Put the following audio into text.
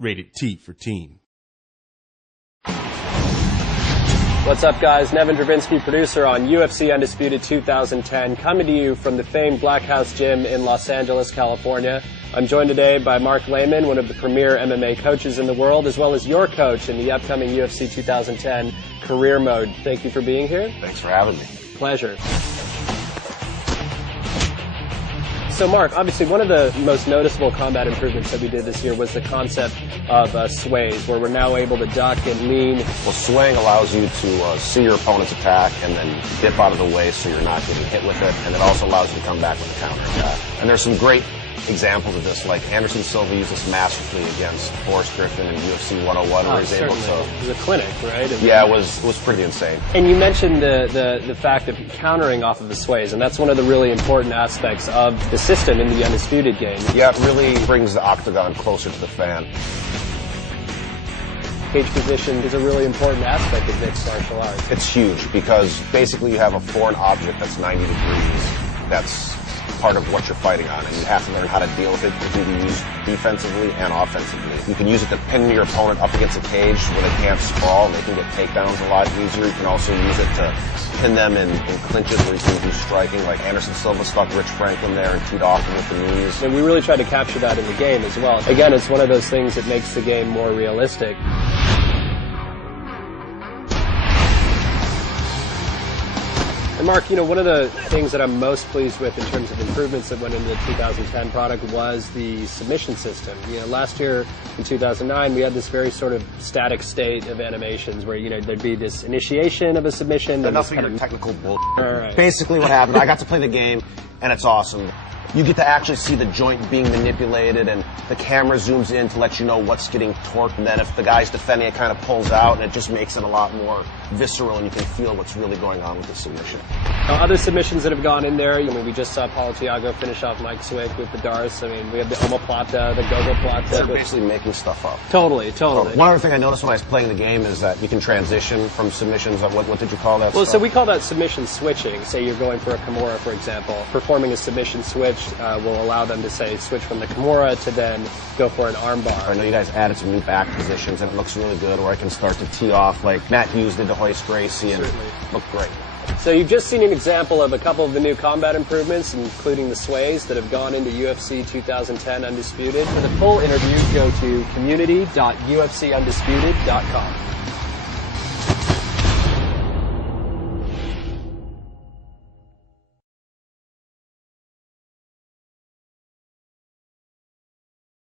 Rated T for teen. What's up, guys? Nevin Dravinsky, producer on UFC Undisputed 2010, coming to you from the famed Black House Gym in Los Angeles, California. I'm joined today by Mark Lehman, one of the premier MMA coaches in the world, as well as your coach in the upcoming UFC 2010 Career Mode. Thank you for being here. Thanks for having me. Pleasure. So, Mark, obviously one of the most noticeable combat improvements that we did this year was the concept of sways, where we're now able to duck and lean. Well, swaying allows you to see your opponent's attack and then dip out of the way so you're not getting hit with it, and it also allows you to come back with a counter attack. And there's some great examples of this, like Anderson Silva used this masterfully against Forrest Griffin in UFC 101, where he's able to... It was a clinic, right? Yeah, it was pretty insane. And you mentioned the fact of countering off of the sways, and that's one of the really important aspects of the system in the Undisputed game. Yeah, it really brings the octagon closer to the fan. Cage position is a really important aspect of mixed martial arts. It's huge because basically you have a foreign object that's 90 degrees. That's part of what you're fighting on, and you have to learn how to deal with it. It can be used defensively and offensively. You can use it to pin your opponent up against a cage where they can't sprawl and they can get takedowns a lot easier. You can also use it to pin them in clinches where you can do striking, like Anderson Silva stuck Rich Franklin there and teed off him with the knees. And we really tried to capture that in the game as well. Again, it's one of those things that makes the game more realistic. And Mark, you know, one of the things that I'm most pleased with in terms of improvements that went into the 2010 product was the submission system. You know, last year in 2009, we had this very sort of static state of animations where, you know, there'd be this initiation of a submission. Enough of your technical bull. Right. Basically what happened, I got to play the game, and it's awesome. You get to actually see the joint being manipulated, and the camera zooms in to let you know what's getting torqued, and then if the guy's defending, it kind of pulls out, and it just makes it a lot more visceral, and you can feel what's really going on with the submission. Now, other submissions that have gone in there, I mean, we just saw Paulo Thiago finish off Mike Swick with the Darce. I mean, we have the omoplata, the gogoplata. They're basically making stuff up. Totally. One other thing I noticed when I was playing the game is that you can transition from submissions. What did you call that? Well, stuff? so we call that submission switching. Say you're going for a Kimura, for example. Performing a submission switch will allow them to, say, switch from the Kimura to then go for an armbar. I know you guys added some new back positions, and it looks really good, where I can start to tee off like Matt Hughes did to Hoist Gracie, and looked great. So you've just seen an example of a couple of the new combat improvements, including the sways that have gone into UFC 2010 Undisputed. For the full interview, go to community.ufcundisputed.com.